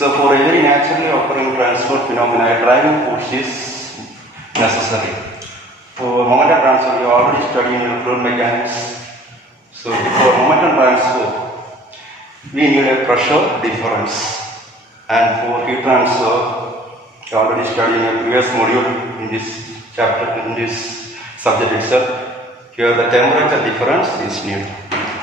So for every naturally occurring transport phenomena, a driving force is necessary. For momentum transfer, you already studied in fluid mechanics. So for momentum transfer, we need a pressure difference. And for heat transfer, you already studied in a previous module in this chapter, in this subject itself. Here the temperature difference is needed.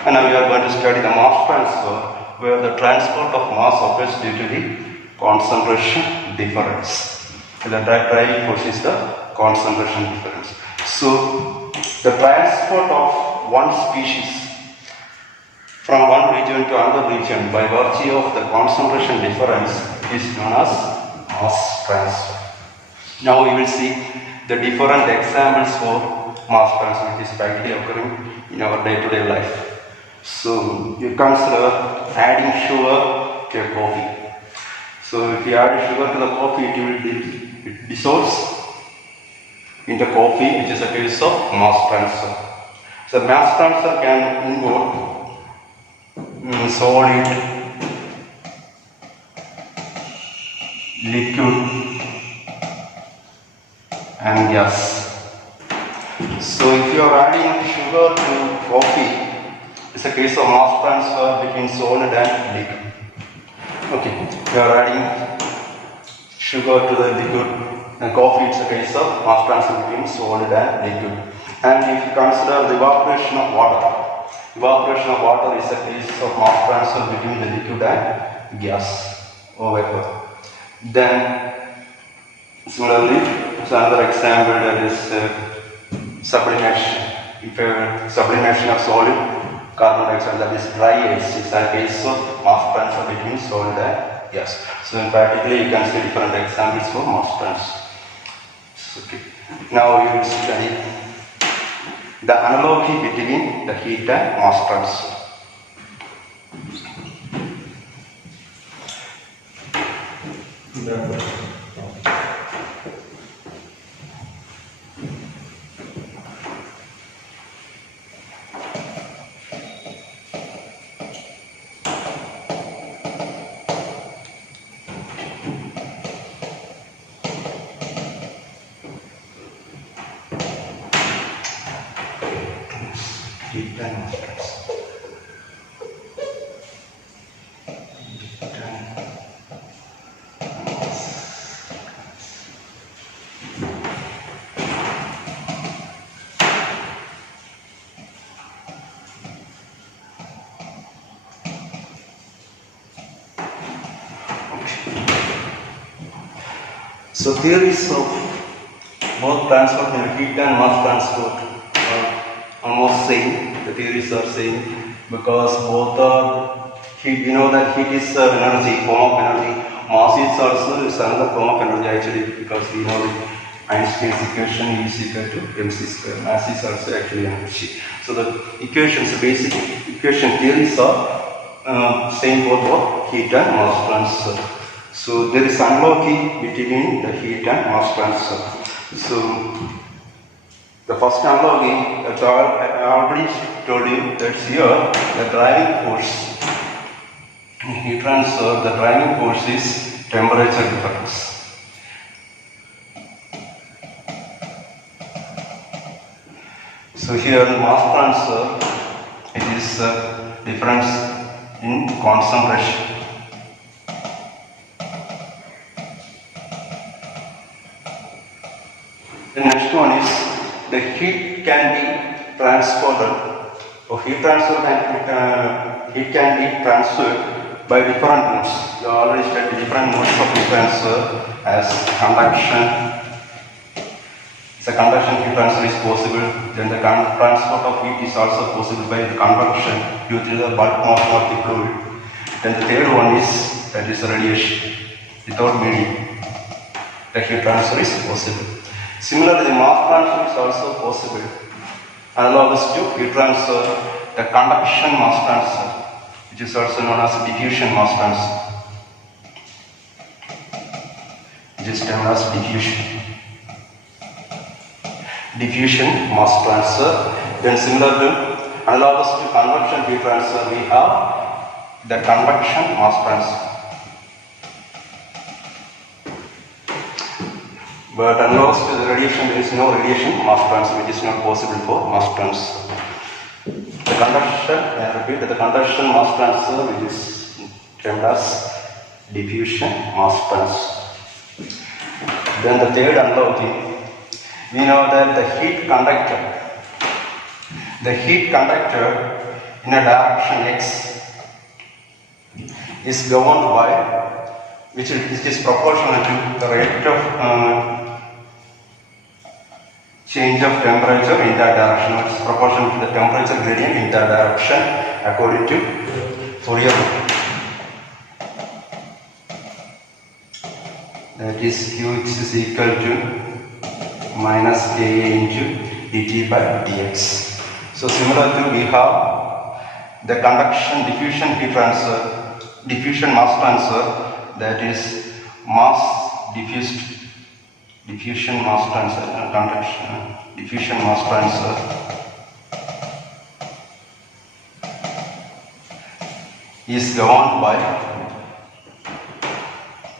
And now we are going to study the mass transfer, where the transport of mass occurs due to the concentration difference. The driving force is the concentration difference. So the transport of one species from one region to another region by virtue of the concentration difference is known as mass transfer. Now we will see the different examples for mass transfer which is practically occurring in our day-to-day life. So you consider adding sugar to a coffee. So if you add sugar to the coffee, it dissolves into coffee, which is a case of mass transfer. So mass transfer can involve solid, liquid and gas. So if you are adding sugar to coffee, it's a case of mass transfer between solid and liquid. Okay, you are adding sugar to the liquid and coffee, it's a case of mass transfer between solid and liquid. And if you consider the evaporation of water is a case of mass transfer between the liquid and gas or vapor. Then similarly, another example, that is sublimation. If a sublimation of solid carbon dioxide, that is dry ice, is a case of mass transfer between solid and gas. So in practically you can see different examples for mass transfer. Okay. Now we will study the analogy between the heat and mass transfer. Heat and mass transfer. So theories of both transport and heat and mass transport are almost same. The theories are same because both are heat. You know that heat is energy, form of energy. Mass is also another form of energy actually, because we know that Einstein's equation is equal to mc square. Mass is also actually energy. So the equations, basic equation theories are same for both heat and mass transfer. So there is analogy between the heat and mass transfer. So the first analogy that I already told you, that's here the driving force. In heat transfer, the driving force is temperature difference. So here in mass transfer, it is difference in concentration. The next one is the heat can be transported. For heat transfer, heat can be transferred by different modes. You already studied different modes of heat transfer as conduction. The conduction heat transfer is possible. Then the transport of heat is also possible by convection due to the bulk motion of the fluid. Then the third one is, that is radiation. Without medium, the heat transfer is possible. Similarly, the mass transfer is also possible. Analogous to heat transfer, the conduction mass transfer, which is also known as diffusion mass transfer, which is termed as diffusion mass transfer. Then similarly, analogous to convection heat transfer, we have the convection mass transfer. But unless to the radiation, there is no radiation mass transfer, which is not possible for mass transfer. The conduction, I repeat, the conduction mass transfer, which is termed as diffusion mass transfer. Then the third unlocking, we know that the heat conductor in a direction x is governed by, which is proportional to the rate of change of temperature in that direction, which is proportional to the temperature gradient in that direction according to Fourier law. That is Q is equal to minus Ka into dt by dx. So similarly we have the conduction diffusion heat transfer, diffusion mass transfer, that is mass diffused, diffusion mass transfer, conduction, diffusion mass transfer is governed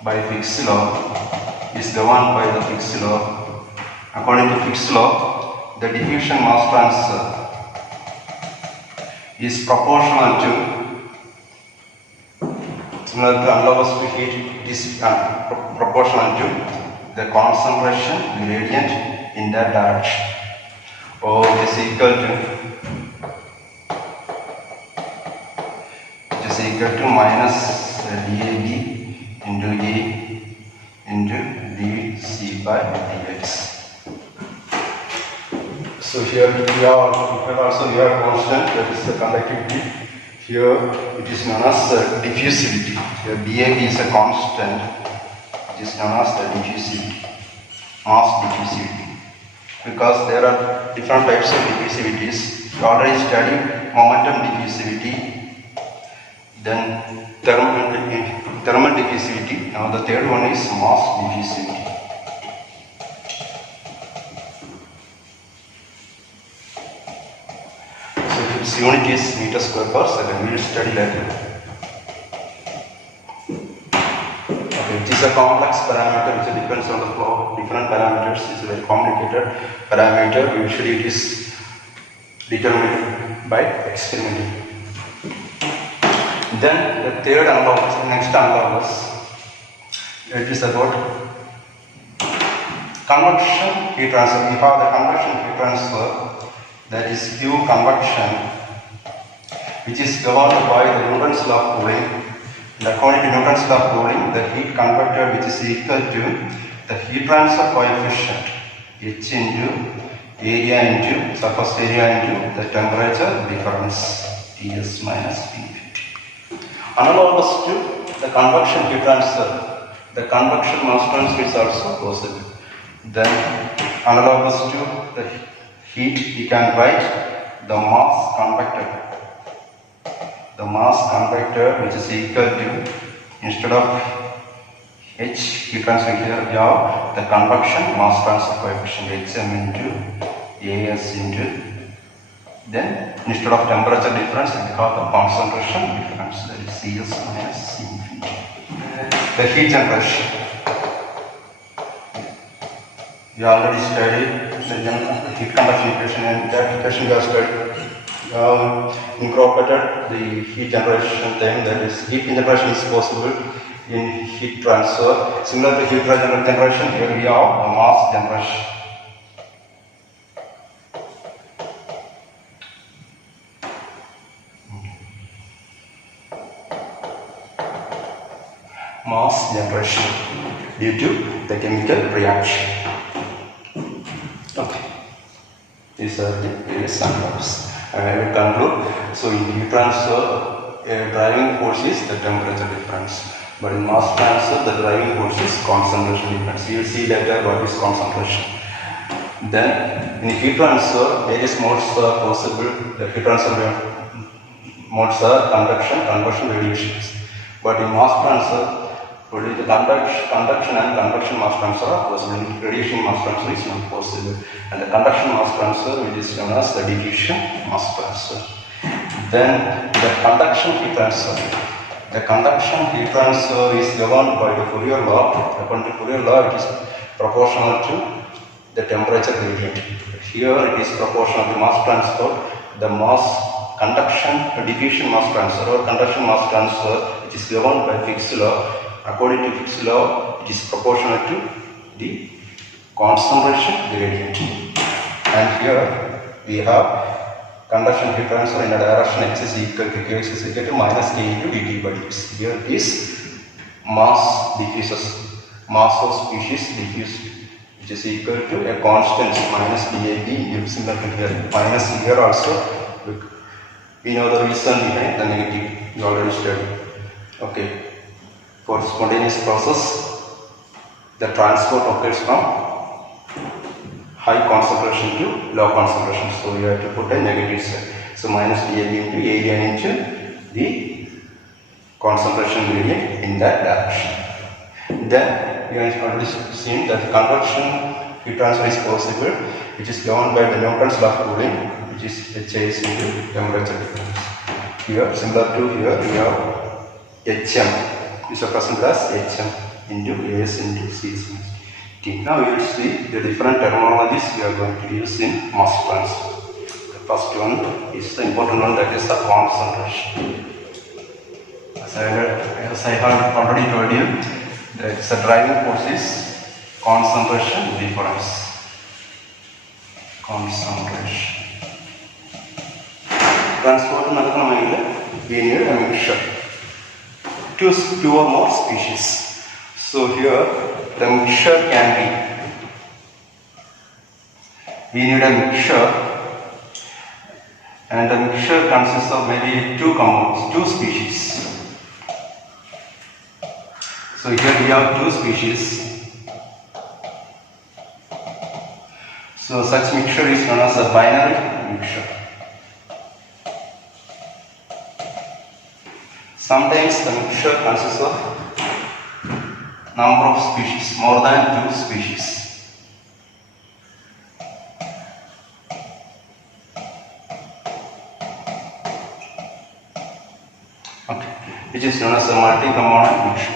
by Fick's law, is governed by the Fick's law. According to Fick's law, the diffusion mass transfer is proportional to, similar to analogous to heat, it is proportional to the concentration gradient in that direction, or it is equal to minus dAB into A into dC by dx. So here we have constant, that is the conductivity. Here it is known as diffusivity. Here dAB is a constant, it is known as the diffusivity, mass diffusivity. Because there are different types of diffusivities. We already studied momentum diffusivity, then thermal diffusivity. Now the third one is mass diffusivity. So its unit is meter square per second. We will study later. It is a complex parameter which depends on the flow, different parameters. It is a very complicated parameter. Usually it is determined by experimenting. Then the third analogous, next analogous, it is about convection heat transfer. We have the convection heat transfer, that is Q convection, which is governed by the Newton's law of cooling. And according to Newton's law of cooling, the heat converter, which is equal to the heat transfer coefficient H into area into surface area into the temperature difference Ts minus P50. Analogous to the convection heat transfer, the convection mass transfer is also possible. Then analogous to the heat, you can write the mass convector. The mass convector, which is equal to, instead of H heat transfer here, you have the convection mass transfer coefficient Hm into As into, then instead of temperature difference, we have the concentration difference, that is Cs minus C infinity. The heat generation. We already studied the heat conduction equation, and that equation we have studied. Incorporated the heat generation thing, that is heat generation is possible in heat transfer. Similar to heat generation, here we have the mass generation. Mass generation due to the chemical reaction. Okay, these are the various examples. I will conclude. So in heat transfer, a driving force is the temperature difference, but in mass transfer, the driving force is concentration difference. You will see later what is concentration. Then in heat transfer, various modes are possible. The heat transfer modes are conduction, conversion, radiations. But in mass transfer, only the conduction and convection mass transfer are possible. Radiation mass transfer is not possible. And the conduction mass transfer, which is known as the diffusion mass transfer. Then the conduction heat transfer. The conduction heat transfer is governed by the Fourier law. According to Fourier law, it is proportional to the temperature gradient. Here it is proportional to mass transfer. The mass conduction, diffusion mass transfer or conduction mass transfer, which is governed by Fick's law. According to Fick's law, it is proportional to the concentration gradient. And here we have conduction heat transfer in a direction x is equal to q is equal to minus k into dt by dx. Here is mass diffuses, mass of species diffused, which is equal to a constant minus dAB into similar to here. Minus here also, we know the reason behind the negative, we already studied. Okay, for spontaneous process, the transport occurs from high concentration to low concentration, so we have to put a negative sign. So minus dAB into area into the concentration gradient in that direction. Then we have already seen that conduction heat transfer is possible, which is governed by the Newton's law of cooling, which is HA is into temperature difference. Here, similar to here, we have HM, which is represented as HM into AS into CC. Now you will see the different terminologies we are going to use in mass transfer. The first one is the important one, that is the concentration. As I have already told you, the driving force is concentration difference. Concentration. Transport we need a mixture. Two or more species. So here the mixture can be, we need a mixture, and the mixture consists of maybe two compounds, two species. So here we have two species. So such mixture is known as a binary mixture. Sometimes the mixture consists of number of species, more than two species. Okay, which is known as a multi-component mixture.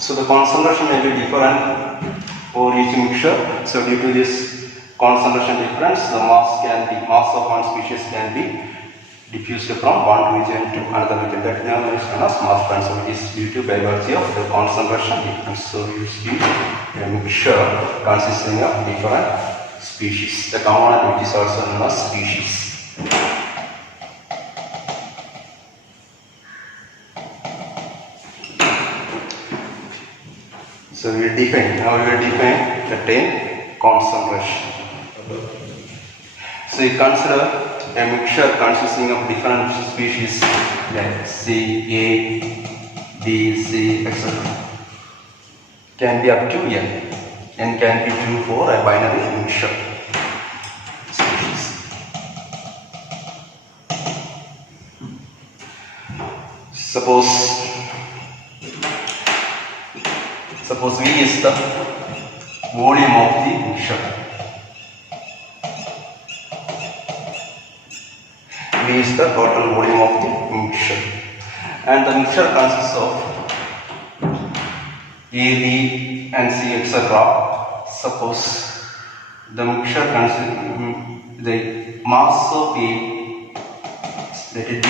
So the concentration may be different for each mixture. So due to this concentration difference, the mass of one species can be diffused from one region to another region. That is known as mass transfer, which is due to by virtue of the concentration difference. So you see a mixture consisting of different species. The component which is also known as species. So we will define the term concentration. So you consider a mixture consisting of different species like C, A, B, C, etc. Can be up to N. N can be true for a binary mixture species. Suppose V is the volume of the mixture. V is the total volume of the mixture. And the mixture consists of A, B and C, etc. Suppose the mixture consists the mass of A, let it be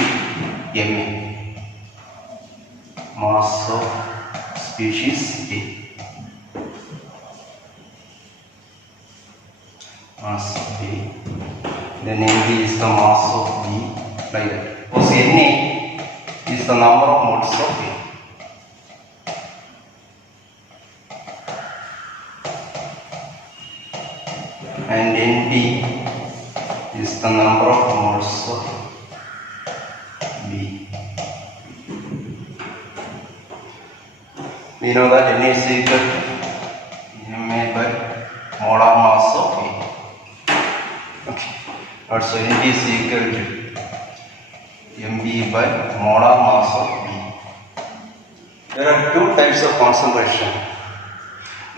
Ma. Mass of species A. Mass of A. Then NB is the mass of B, like that. Suppose Na is the number of moles of A. And NB is the number of moles of B. We know that Na is equal to Ma by molar mass of A. Okay. Also NB is equal to Mb by molar mass of B. There are two types of concentration.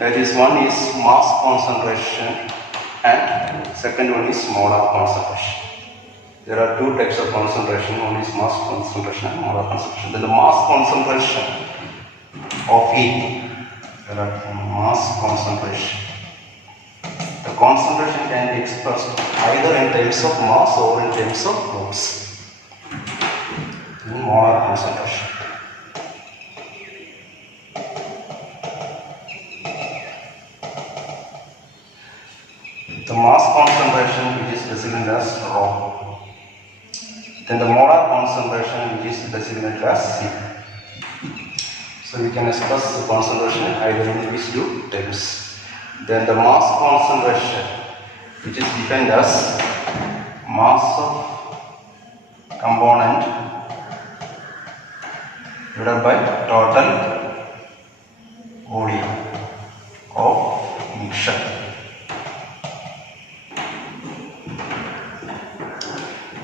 That is, one is mass concentration and second one is molar concentration. There are two types of concentration. One is mass concentration and molar concentration. Then the mass concentration of heat. There are mass concentration. The concentration can be expressed either in terms of mass or in terms of moles. In molar concentration. The mass concentration, which is designated as rho. Then the molar concentration, which is designated as C. So we can express the concentration either in these two terms. Then the mass concentration, which is defined as mass of component divided by total volume of mixture.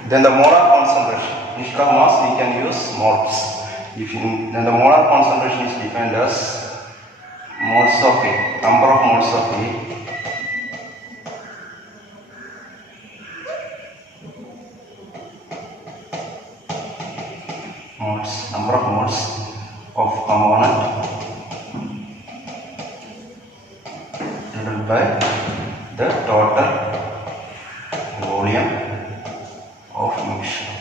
Then the molar concentration, instead of mass we can use moles. Then the molar concentration is defined as moles of A, number of moles of A number of moles of component divided by the total volume of mixture.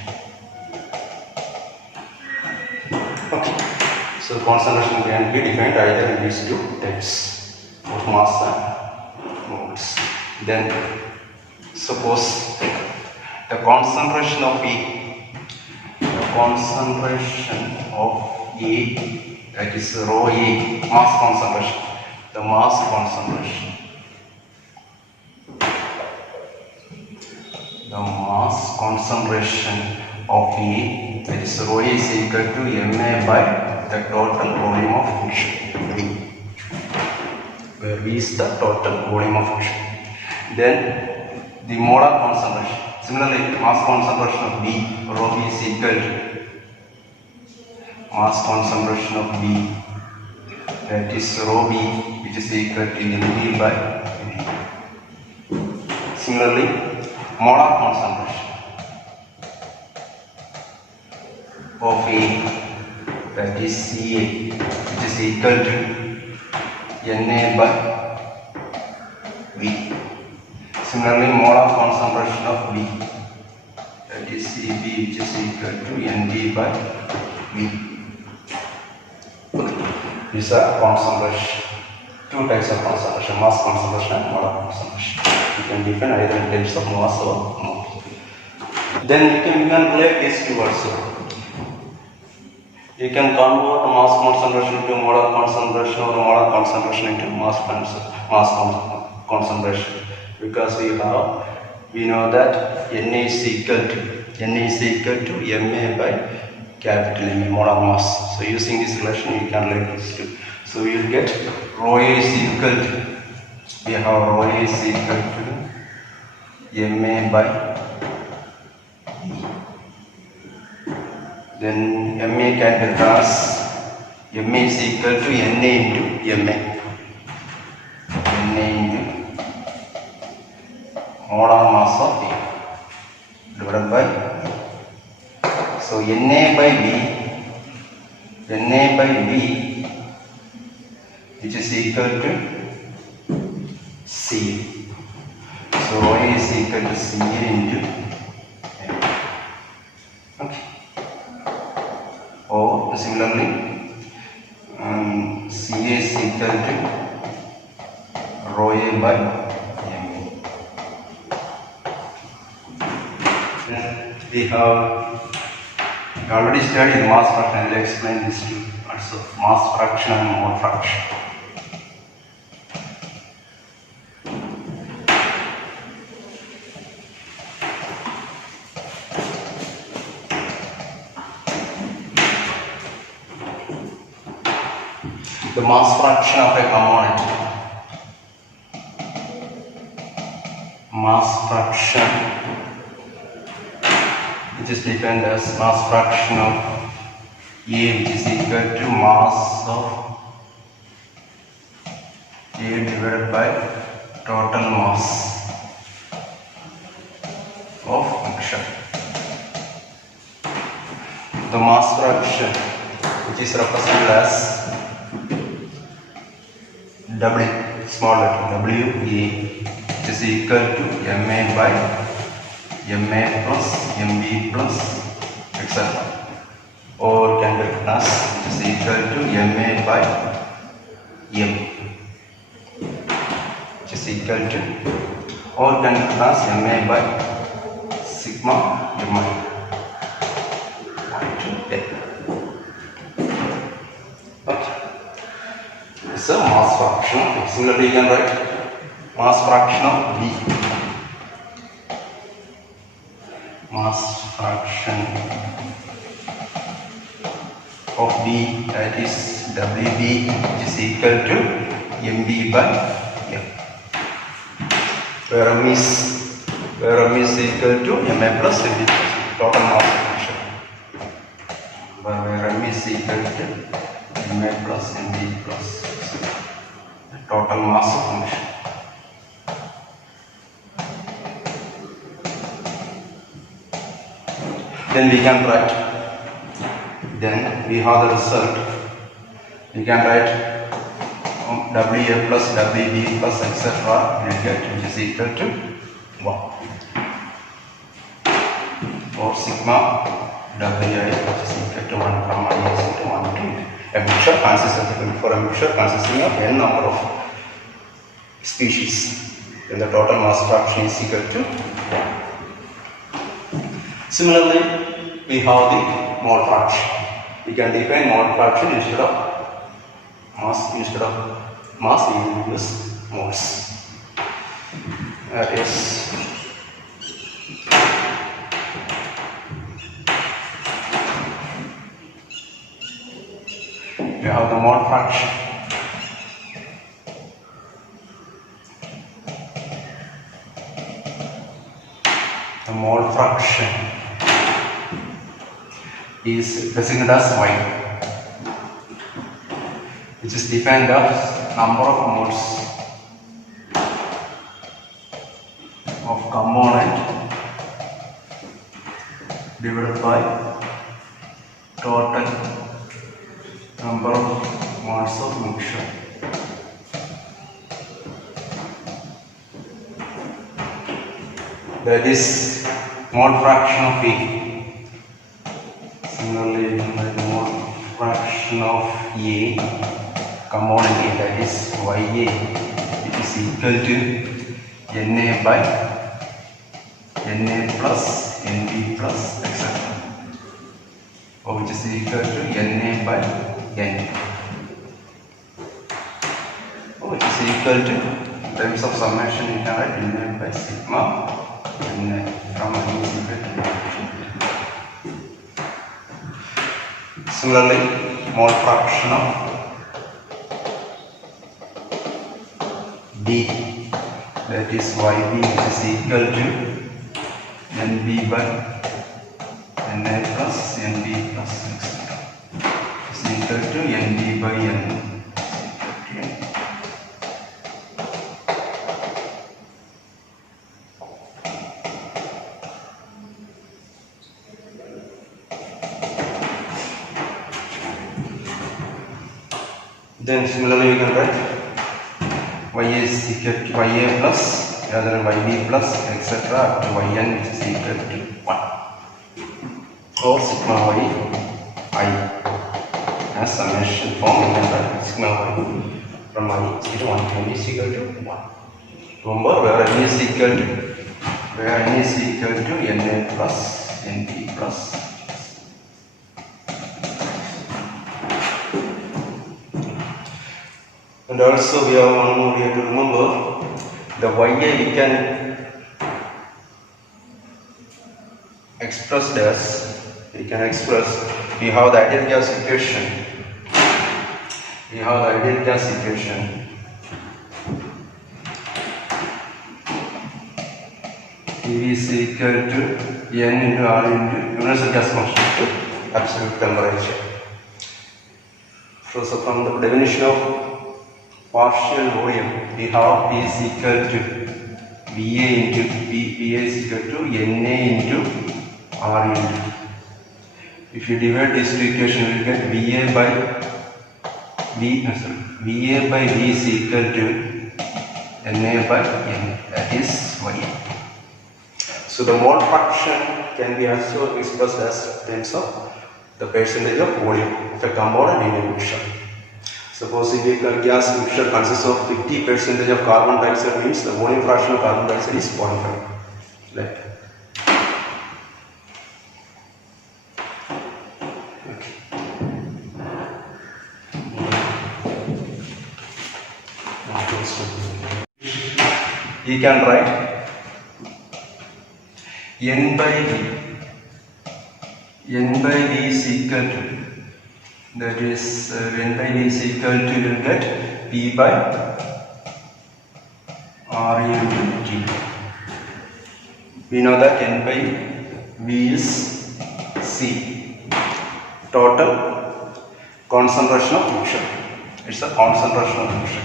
Okay, so concentration can be defined either in these two types of mass and moles. Then suppose the concentration of A, that is rho A, mass concentration, the mass concentration. The mass concentration of A, that is rho A, is equal to Ma by the total volume of mixture, V, where V is the total volume of mixture. Then the molar concentration. Similarly, mass concentration of B, rho B, is equal to mass concentration of B, that is rho B, which is equal to Mv by V. Similarly, molar concentration of A, that is Ca, which is equal to Na by V. Similarly, molar concentration of B, that is Cb, which is equal to Nd by V. These are concentration. Two types of concentration, mass concentration and molar concentration. You can define either in terms of mass or mole. Then you can relate these two also. You can convert mass concentration into molar concentration or molar concentration into mass concentration, because we know that Na is equal to Ma by capital M, molar mass. So using this relation you can relate these two. So we will get rho A is equal to, we have rho A is equal to Ma by E. Then Ma can be written as Ma is equal to Na into Ma. Na into molar mass of A divided by, so Na by B, which is equal to C. So rho A is equal to C into M. Okay. Or similarly, Ca is equal to rho A by M. We already studied mass fraction. I will explain this to you also, mass fraction and mole fraction. The mass fraction of a component. Mass fraction, which is defined as mass fraction of A, which is equal to mass of A divided by total mass of mixture. The mass fraction, which is represented as W, small letter W A, is equal to MA by MA plus MB plus etc. Or can be written as is equal to MA by M, which is equal to, or can be written as MA by sigma MI. Okay. This is a mass fraction. Similarly, you can write mass fraction of B. Mass fraction of B, that is WB, which is equal to MB by M, where M is equal to MA plus MB plus total mass fraction, where M is equal to MA plus MB plus total mass function. Then we can write, then we have the result. We can write WA plus WB plus etc. which is equal to 1, or sigma WI which is equal to 1 from I is to 1 to a mixture consisting of n number of species, then the total mass fraction is equal to 1. Similarly, we have the mole fraction. We can define mole fraction instead of mass. We use moles. That is we have the mole fraction. The mole fraction is designated as Y, which is defined as number of moles of component divided by total number of moles of mixture. That is mole fraction of A. Similarly, the mole fraction of A, component A, that is YA, it is equal to NA by NA plus NB plus etc. Or which is equal to NA by N, or which is equal to, in terms of summation, you can write NA by sigma NA from N is equal to 1. Similarly, mole fraction of B, that is YB, which is equal to NB by NA plus NB plus etc. is equal to NB by N. Then similarly we can write YA is equal to YA plus rather than YB plus etc. up to YN, which is equal to 1, or sigma YI as summation form. We can write sigma Y from I is equal to 1 to N is equal to 1. Remember, where N is equal to NA plus NB plus. And also we have one more here to remember, the YA we can express as, we have the ideal gas equation. PV is equal to N into R into universal gas constant to absolute temperature. So from the definition of partial volume, we have P is equal to VA into VA is equal to NA into R into. If you divide this equation, you will get VA by V is equal to NA by N, that is YA. So the mole fraction can be also expressed as terms of the percentage of volume of a compound in a mixture. Suppose if a gas mixture consists of 50% of carbon dioxide, means the volume fraction of carbon dioxide is 0.5. Right. You can write N by V is equal to, that is N by V is equal to, you will get P by R into T. We know that N by V is C, total concentration of mixture. It's a concentration of mixture.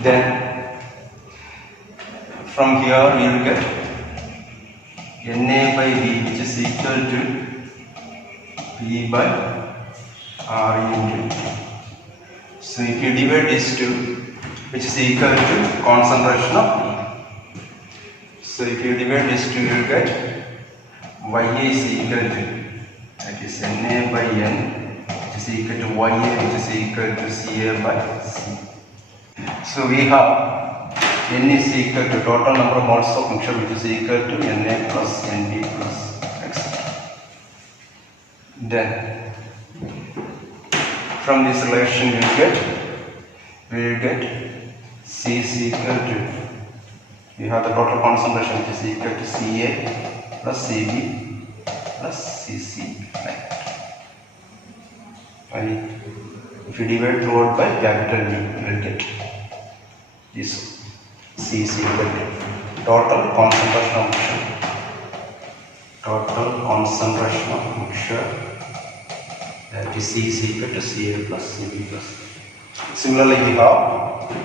Then from here we will get Na by V, which is equal to P by R into T. So if you divide these two, which is equal to concentration of P. So if you divide these two, you will get Ya is equal to, that is Na by N, which is equal to Ya, which is equal to Ca by C. So we have N is equal to total number of moles of mixture, which is equal to Na plus Nb plus etc. Then from this relation we will get C is equal to, we have the total concentration, which is equal to Ca plus Cb plus Cc, like that. And if you divide throughout by capital V, you will get this. C is equal to total concentration of mixture. Total concentration of mixture, that is C is equal to Ca plus Cb plus. Similarly, we have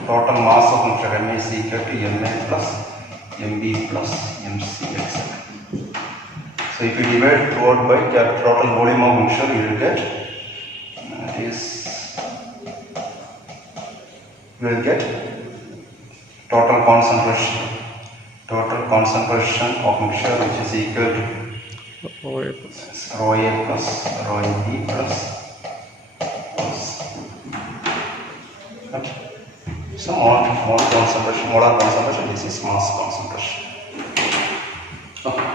total mass of mixture, Ma is equal to Ma plus Mb plus Mc, etc. So if you divide throughout by total volume of mixture, you will get total concentration of mixture, which is equal to rho A plus rho B plus. Okay. So molar concentration, this is mass concentration. Okay.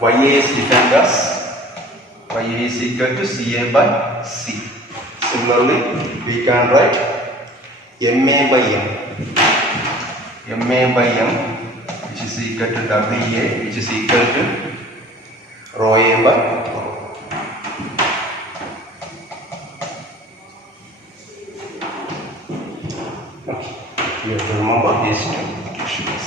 Ya is defined as Ya is equal to Ca by C. Similarly, we can write Ma by M, which is equal to Wa, which is equal to rho A by rho. Okay. You have to remember these two equations.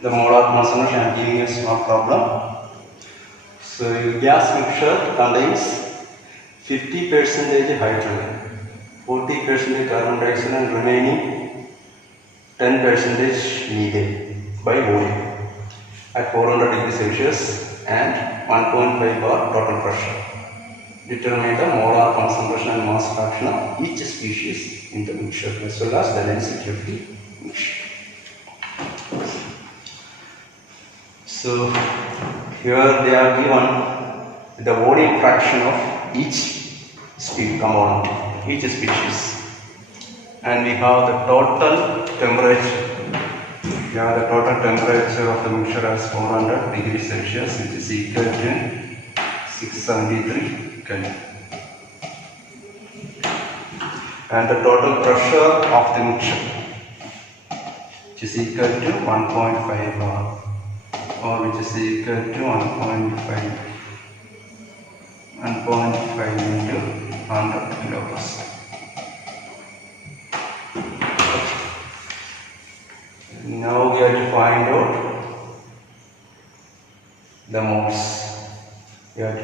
The molar concentration I am giving a small problem. So your gas mixture contains 50% hydrogen, 40% carbon dioxide, and remaining 10% methane by volume at 400 degrees Celsius and 1.5 bar total pressure. Determine the molar concentration and mass fraction of each species in the mixture as well as the density of the mixture. So here they are given the volume fraction of each component, each species, and we have the total temperature. We have the total temperature of the mixture as 400 degrees Celsius, which is equal to 673 Kelvin, and the total pressure of the mixture, which is equal to 1.5 bar. Or which is equal to 1.5 into 100 kilopascal.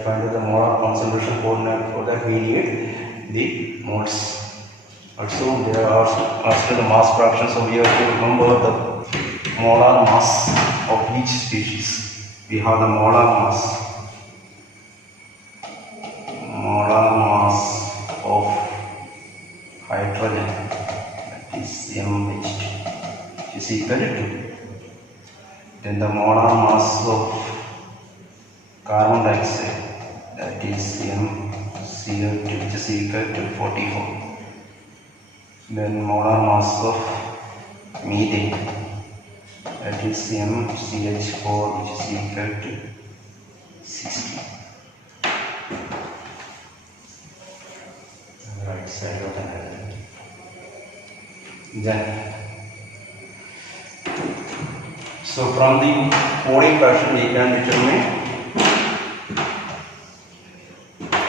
find the molar concentration coordinate. For that we need the moles. Also they are asked the mass fraction, so we have to remember the molar mass of each species. We have the molar mass of hydrogen, that is MH2, is equal to 2. Then the molar mass of carbon dioxide, that is MCO2, which is equal to 44. Then molar mass of methane, that is MCH4, which is equal to 60. Right side of the diagram. Then, so from the volume fraction we can determine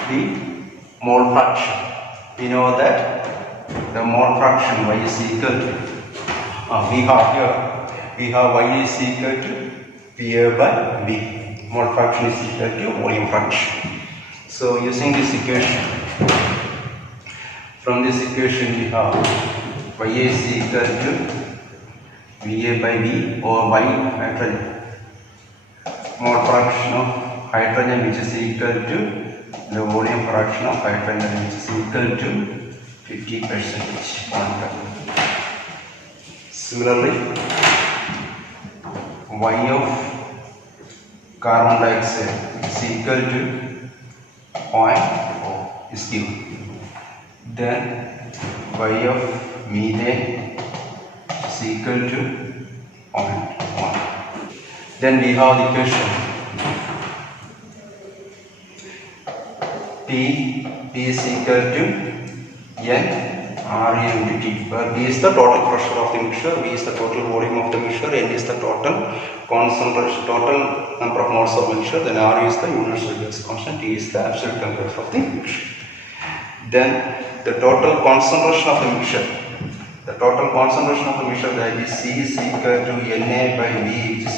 the mole fraction. We know that the mole fraction y is equal to we have y is equal to Pa by B. Mole fraction is equal to volume fraction. So using this equation, from this equation we have y is equal to Va by B or by hydrogen. Mole fraction of hydrogen, which is equal to the volume fraction of hydrogen, which is equal to 50%. Similarly, y of carbon dioxide is equal to 0.4 is given. Then y of methane is equal to 0.1. Then we have the equation P is equal to N RE into T, where B is the total pressure of the mixture, V is the total volume of the mixture, N is the total concentration, total number of moles of mixture, then RE is the universal gas constant, T is the absolute temperature of the mixture. Then the total concentration of the mixture, that is C is equal to Na by V, which is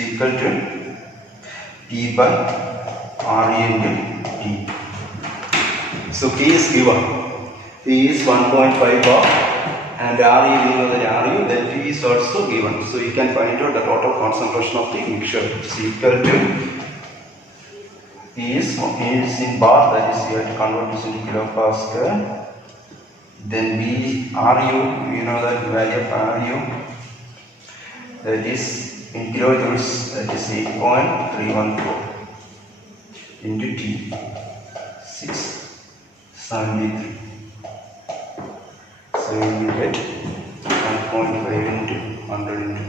equal to P by RE into T. So P is given. P is 1.5 bar and RE, we know that RE, then P is also given. So you can find out the total concentration of the mixture, which is equal to P is in bar, that is you have to convert this into kilopascal. Then RU, we know that value of RU, that is in kilojoules, that is 8.314 into T, 673. So you will get 1.5 into 100 into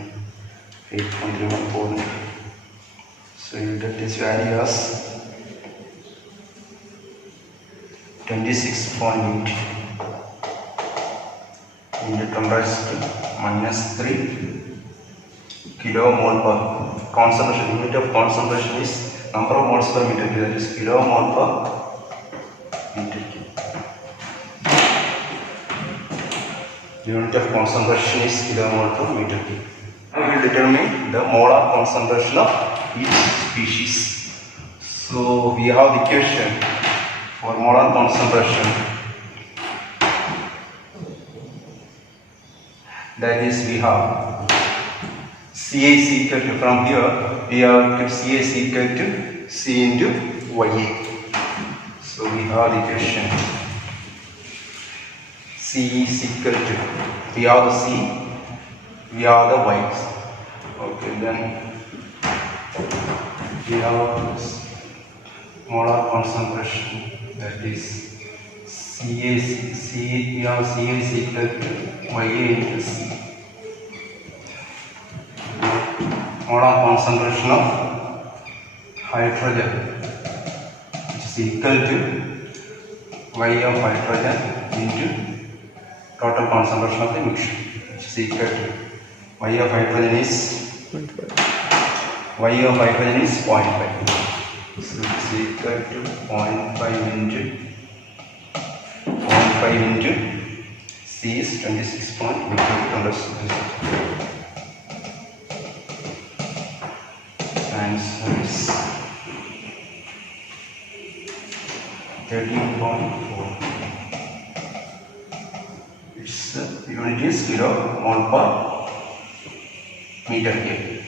8.314. So you get this value as 26.8 into 10 raised to -3 kilomole per concentration. Unit of concentration is number of moles per meter cube, that is kilomole per meter cube. Unit of concentration is kilomole per meter cube. We will determine the molar concentration of each species. So we have the equation for molar concentration, that is we have Ca is equal to, from here we have to Ca is equal to C into Ya. So we have the equation C is equal to, we have the C, we have the Y. Okay, then we have this molar concentration, that is we have Ca is equal to Ya into C. Molar concentration of hydrogen, which is equal to Y of hydrogen into total concentration of the mixture, which is equal to Y of hydrogen is 0.5. So it is equal to 0.5 into C is 26.8. Answer is 13.4. Its unit is kilomole per meter cube.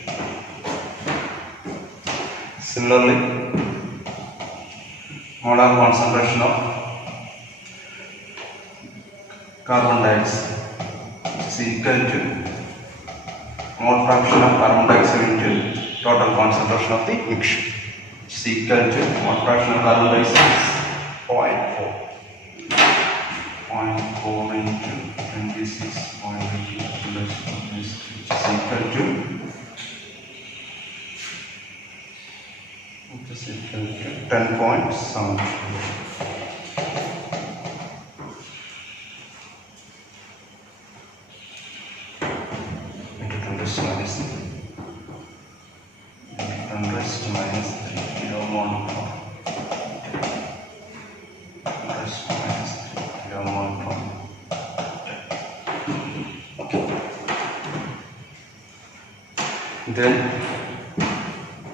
Similarly, molar concentration of carbon dioxide is equal to mole fraction of carbon dioxide into total concentration of the mixture. It is equal to mole fraction of carbon dioxide is 0.4. 0.4 into 26.8 which is equal to 10 point something. Into 10 raised to minus 3 kilomole per 10 raised to minus 3 kilomole per. Okay. Then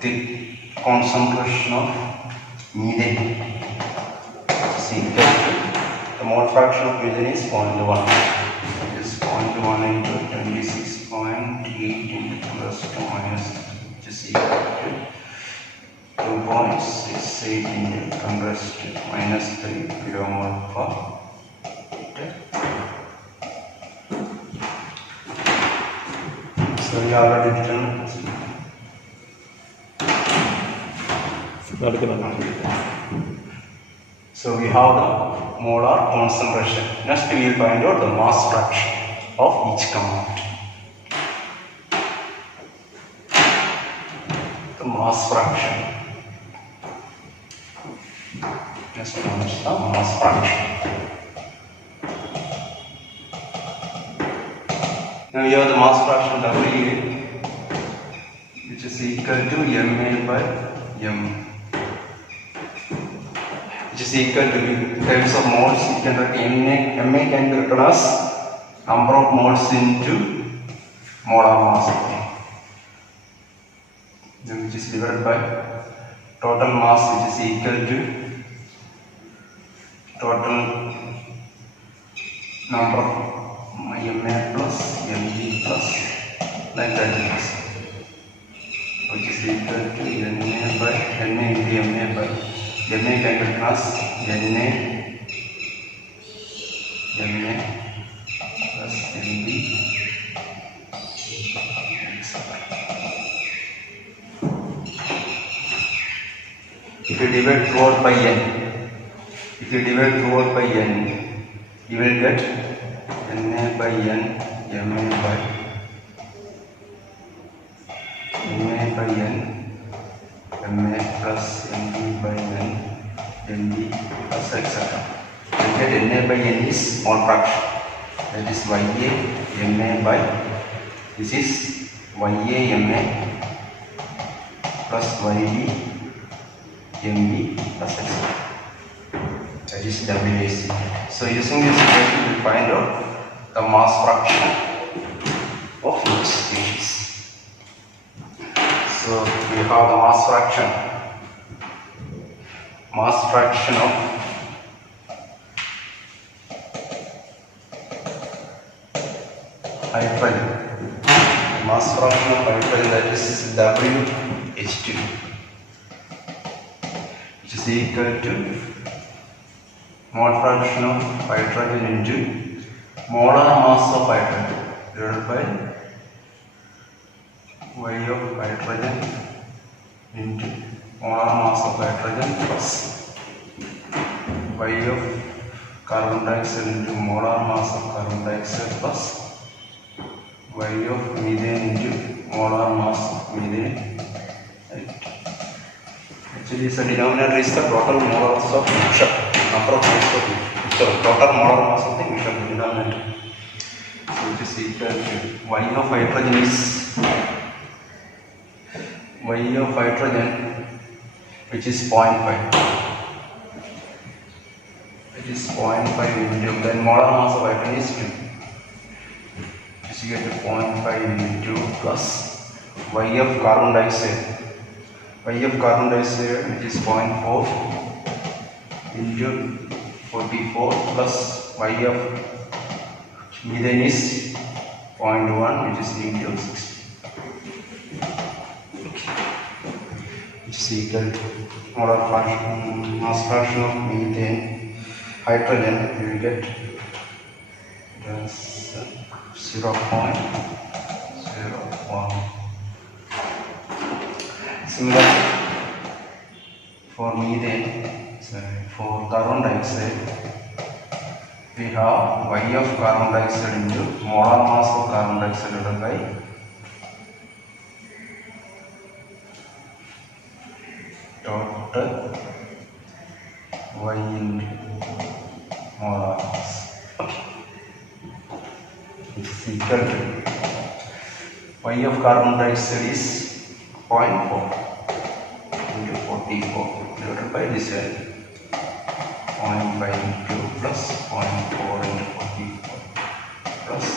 the concentration of methane is equal to the mole fraction of methane is 0.1. It is 0.1 into 26.8 into 10 raised to minus 3, which is equal to 2.68 into 10 raised to minus 3 kilomole per liter. So we already determined. So we have the molar concentration. Next we will find out the mass fraction of each compound. The mass fraction. Next one is the mass fraction. Now we have the mass fraction W, which is equal to Ma by M, which is equal to, in terms of moles, you can write Ma can be written as number of moles into molar mass, which is divided by total mass, which is equal to total number of Ma plus Mg plus like that, which is equal to Na by Na into Ma by Ma can be written as Na plus Mb. If you divide throughout by n, you will get Na by n, Ma by n, Ma plus Mb by n, Mb plus etc. You get Na by n is mole fraction. That is Ya Ma by, this is Ya Ma plus Yb Mb plus etc. That is WAC. So using this equation we find out the mass fraction of each species. So we have the mass fraction of hydrogen. Mass fraction of hydrogen, that is WH2, which is equal to mole fraction of hydrogen into molar mass of hydrogen divided by Y of hydrogen into molar mass of hydrogen plus Y of carbon dioxide into molar mass of carbon dioxide plus Y of methane into molar mass of methane. Right. Actually, the denominator is the total molar mass of mixture. Number of moles of mixture. Total molar mass of the mixture denominator. So it is equal to Y of hydrogen is which is 0.5. It is 0.5 into, then molar mass of hydrogen is 2. Which is equal to 0.5 into plus Y of carbon dioxide. Y of carbon dioxide, which is 0.4, into 44 plus y of methane is 0.1, which is negative 60. Okay. Which is equal to molar fraction, mass fraction of methane, hydrogen, you will get as 0.01. Similar for methane, for carbon dioxide, we have y of carbon dioxide into molar mass of carbon dioxide divided by total y into molar mass. Okay. It is equal to y of carbon dioxide is 0.4 into 44 divided by this value 0.52 plus 0.4 into 44 plus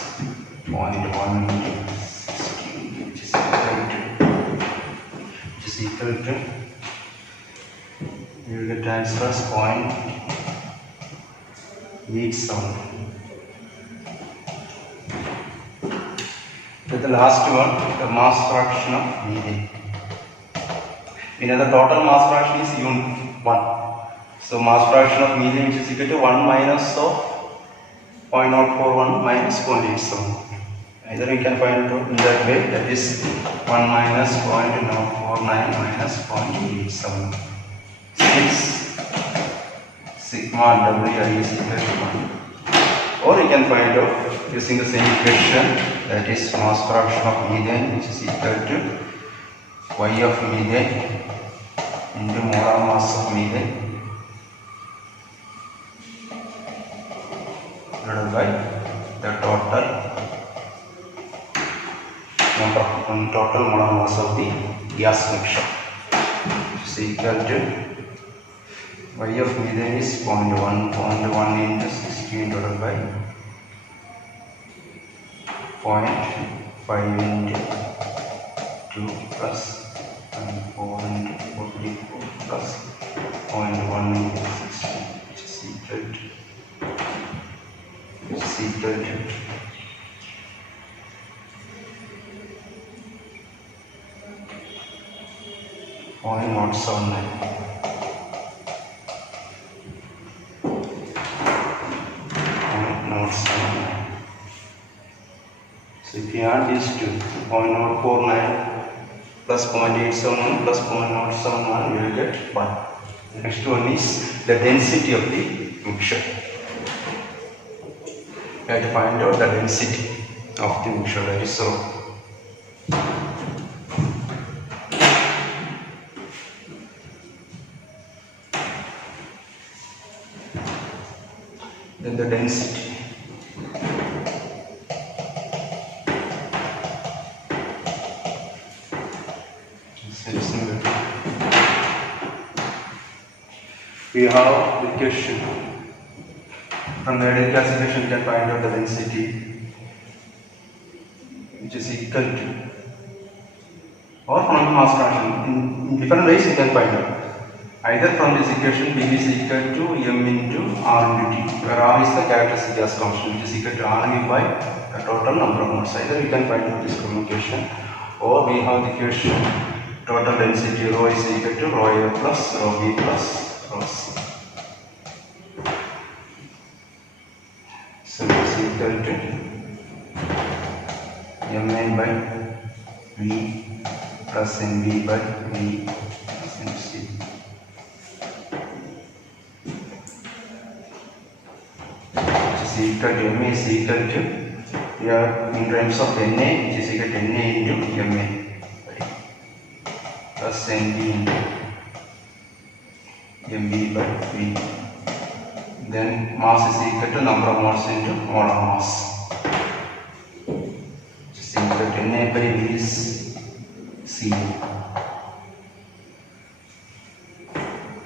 0.1 into 16, which is equal to you will get answer as 0.87. The last one, the mass fraction of methane. We know the total mass fraction is unit 1. So mass fraction of methane is equal to 1 minus of 0.041 minus 0.87. Either we can find it in that way, that is 1 minus 0.049 minus 0.87. 6 sigma Wi is equal to 1. Or you can find out using the same equation, that is mass fraction of methane, which is equal to y of methane into molar mass of methane divided by the total molar mass of the gas mixture, which is equal to y of methane is 0.1 into 16 divided by 0.5 into 2 plus 0.4 into 44 plus 0.1 into 16, which is equal to 0.079. So if you add these two, 0.049 plus 0.871 plus 0.071, you will get 1. The next one is the density of the mixture. You have to find out the density of the mixture, that is so. Then the density. We have the equation. From the ideal classification, you can find out the density, which is equal to, or from the mass fraction. In different ways, you can find out. Either from this equation, B is equal to m into r into t, where r is the characteristic gas constant, which is equal to r by the total number of moles. Either you can find out this communication, or we have the equation total density rho is equal to rho a plus rho b plus rho c. So it is equal to mn by v plus nb by v plus nc. Equal to ma is equal to, here in terms of Na, which is equal to Na into ma, plus Nb into Mb by V. Then mass is equal to number of moles into molar mass, which is equal to Na by V is C.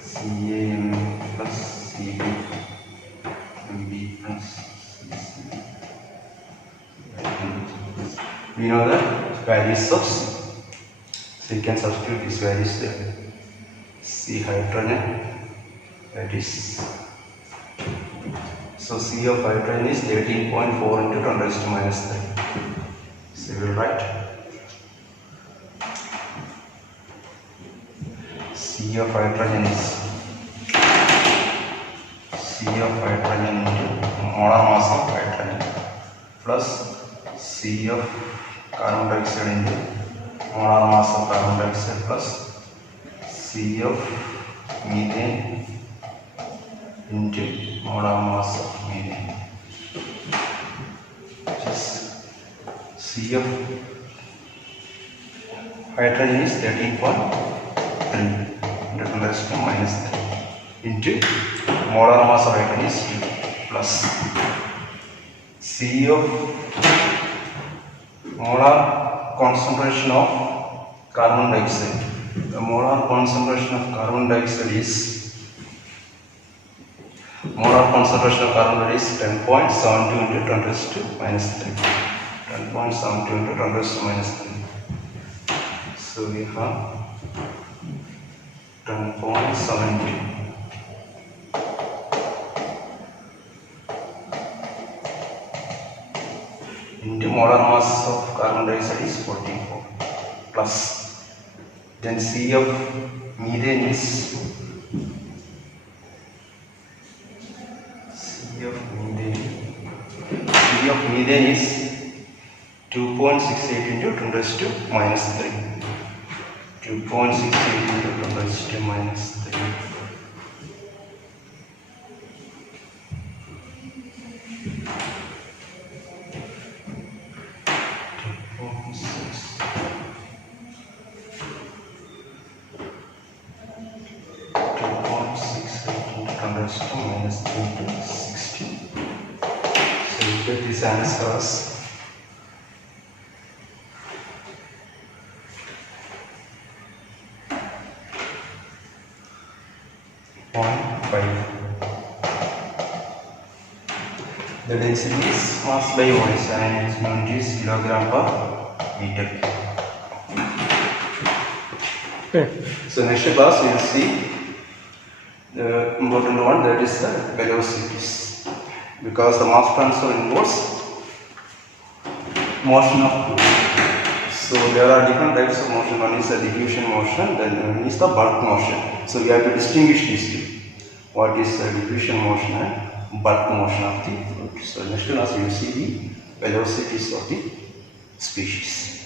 CAM plus CB MB plus CC. We know the values of C. So you can substitute these values there. C hydrogen, that is, so C of hydrogen is 13.4 into 10 raised to minus 3. So we will write C of hydrogen is into molar mass of hydrogen plus C of carbon dioxide into molar mass of carbon dioxide plus C of methane into molar mass of methane, which is C of hydrogen is 13.3 into 10 raised to minus 3 into molar mass of hydrogen is 2 plus C of molar concentration of carbon dioxide. The molar concentration of carbon dioxide is 10.72 into 10 raised to minus 3. 10.72 into 10 raised to minus 3. So we have 10.72 into molar mass of carbon dioxide is 44 plus, then C of methane is 2.68 into 10 raised to minus 3. 2.68 into 10 raised to minus 3. Get this answer as 0.5. The density is mass by volume and its unit is kilogram per meter. Okay. So next class we will see the important one, that is the velocities, because the mass transfer involves motion of fluid. So there are different types of motion. One is the diffusion motion, then one is the bulk motion. So we have to distinguish these two. What is the diffusion motion and bulk motion of the fluid. So next class we will see the velocities of the species.